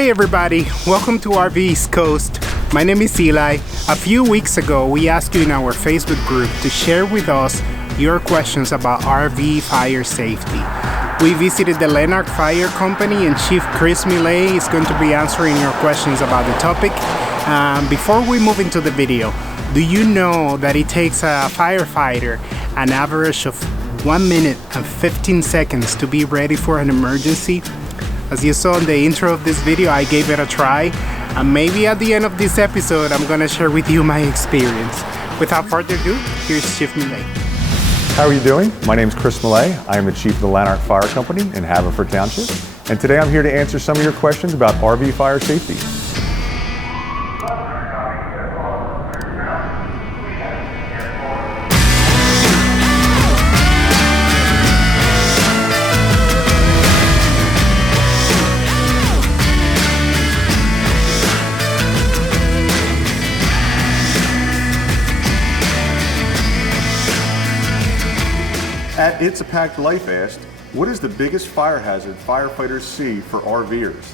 Hey everybody, welcome to RV East Coast. My name is Eli. A few weeks ago, we asked you in our Facebook group to share with us your questions about RV fire safety. We visited the Llenarch Fire Company and Chief Chris Millay is going to be answering your questions about the topic. Before we move into the video, do you know that it takes a firefighter an average of 1 minute and 15 seconds to be ready for an emergency? As you saw in the intro of this video, I gave it a try, and maybe at the end of this episode, I'm gonna share with you my experience. Without further ado, here's Chief Millay. How are you doing? My name is Chris Millay. I am the Chief of the Llenarch Fire Company in Haverford Township, and today I'm here to answer some of your questions about RV fire safety. At It's a Packed Life asked, what is the biggest fire hazard firefighters see for RVers?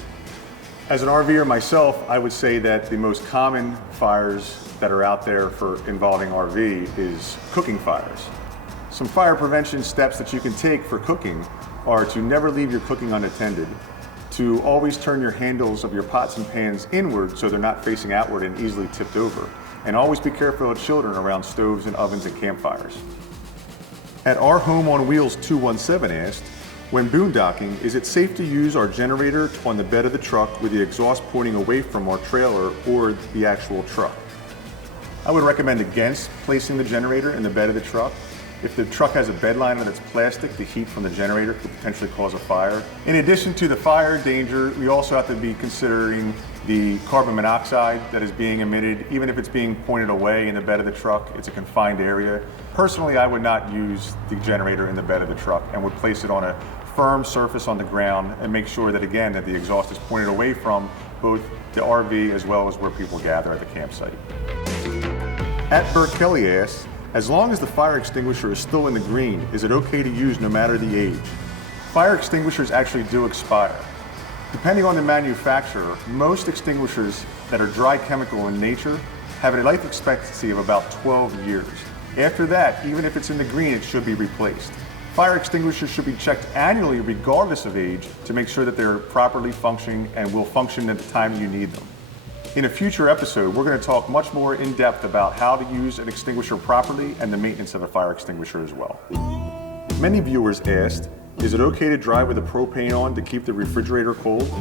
As an RVer myself, I would say that the most common fires that are out there for involving RV is cooking fires. Some fire prevention steps that you can take for cooking are to never leave your cooking unattended, to always turn your handles of your pots and pans inward so they're not facing outward and easily tipped over, and always be careful of children around stoves and ovens and campfires. At Our Home on Wheels 217 asked, when boondocking, is it safe to use our generator on the bed of the truck with the exhaust pointing away from our trailer or the actual truck? I would recommend against placing the generator in the bed of the truck. If the truck has a bed liner that's plastic, the heat from the generator could potentially cause a fire. In addition to the fire danger, we also have to be considering the carbon monoxide that is being emitted. Even if it's being pointed away in the bed of the truck, it's a confined area. Personally, I would not use the generator in the bed of the truck and would place it on a firm surface on the ground and make sure that, again, that the exhaust is pointed away from both the RV as well as where people gather at the campsite. At Bert Kelly asks, as long as the fire extinguisher is still in the green, is it okay to use no matter the age? Fire extinguishers actually do expire. Depending on the manufacturer, most extinguishers that are dry chemical in nature have a life expectancy of about 12 years. After that, even if it's in the green, it should be replaced. Fire extinguishers should be checked annually regardless of age to make sure that they're properly functioning and will function at the time you need them. In a future episode, we're going to talk much more in depth about how to use an extinguisher properly and the maintenance of a fire extinguisher as well. Many viewers asked, is it okay to drive with a propane on to keep the refrigerator cold?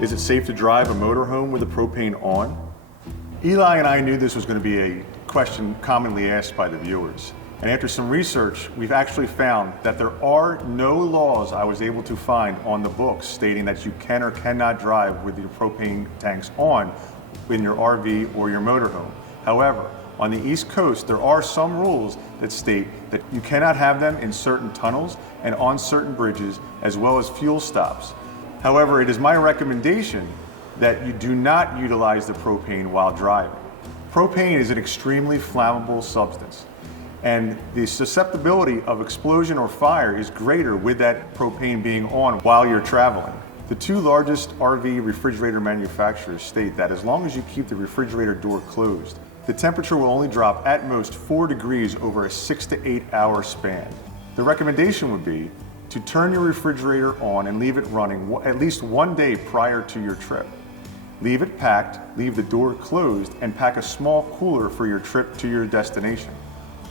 Is it safe to drive a motorhome with a propane on? Eli and I knew this was going to be a question commonly asked by the viewers. And after some research, we've actually found that there are no laws I was able to find on the books stating that you can or cannot drive with your propane tanks on in your RV or your motorhome. However, on the East Coast, there are some rules that state that you cannot have them in certain tunnels and on certain bridges, as well as fuel stops. However, it is my recommendation that you do not utilize the propane while driving. Propane is an extremely flammable substance, and the susceptibility of explosion or fire is greater with that propane being on while you're traveling. The two largest RV refrigerator manufacturers state that as long as you keep the refrigerator door closed, the temperature will only drop at most 4 degrees over a 6 to 8 hour span. The recommendation would be to turn your refrigerator on and leave it running at least 1 day prior to your trip. Leave it packed, leave the door closed, and pack a small cooler for your trip to your destination.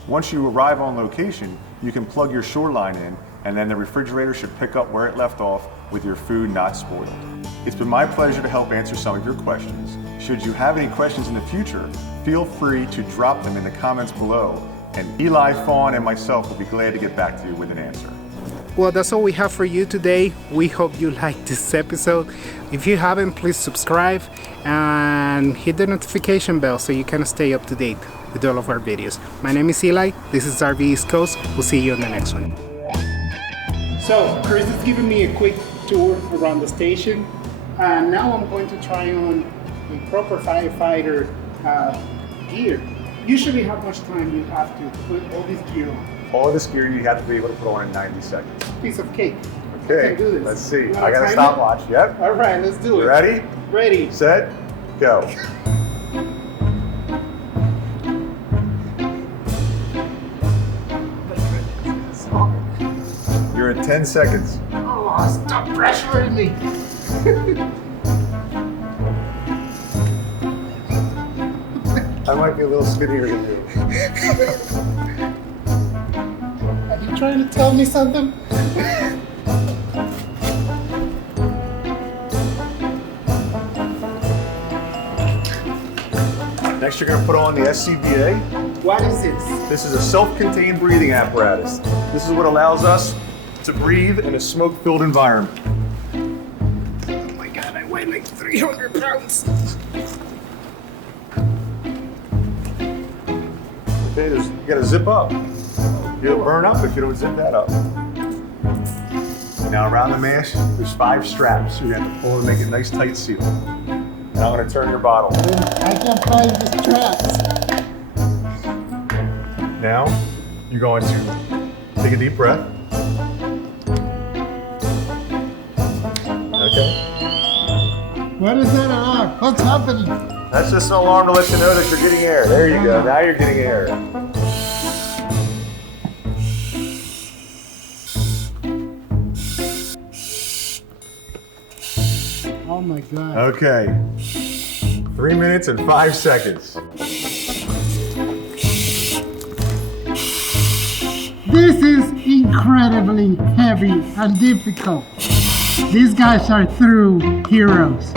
Once you arrive on location, you can plug your shoreline in, and then the refrigerator should pick up where it left off with your food not spoiled. It's been my pleasure to help answer some of your questions. Should you have any questions in the future, feel free to drop them in the comments below, and Eli, Fawn, and myself will be glad to get back to you with an answer. Well, that's all we have for you today. We hope you liked this episode. If you haven't, please subscribe and hit the notification bell so you can stay up to date with all of our videos. My name is Eli. This is RV East Coast. We'll see you on the next one. So, Chris is giving me a quick tour around the station. And now I'm going to try on the proper firefighter gear. Usually, how much time you have to put all this gear on? All of this gear you have to be able to put on in 90 seconds. Piece of cake. Okay, do this. let's see. I got a stopwatch. Yep. All right, let's do it. Ready? Ready. Set, go. You're at 10 seconds. Oh, stop pressuring me. I might be a little skinnier than you. Are you trying to tell me something? Next, you're gonna put on the SCBA. What is this? This is a self-contained breathing apparatus. This is what allows us to breathe in a smoke-filled environment. Oh my God, I weigh like 300 pounds. Okay, you gotta zip up. You'll burn up if you don't zip that up. Now around the mash, there's 5 straps. So you have to pull and make it nice tight seal. And I'm gonna turn your bottle. I can't find the straps. Now, you're going to take a deep breath. Okay. What is that alarm? What's happening? That's just an alarm to let you know that you're getting air. There you go. Now you're getting air. Oh my God. Okay. 3 minutes and 5 seconds. This is incredibly heavy and difficult. These guys are true heroes.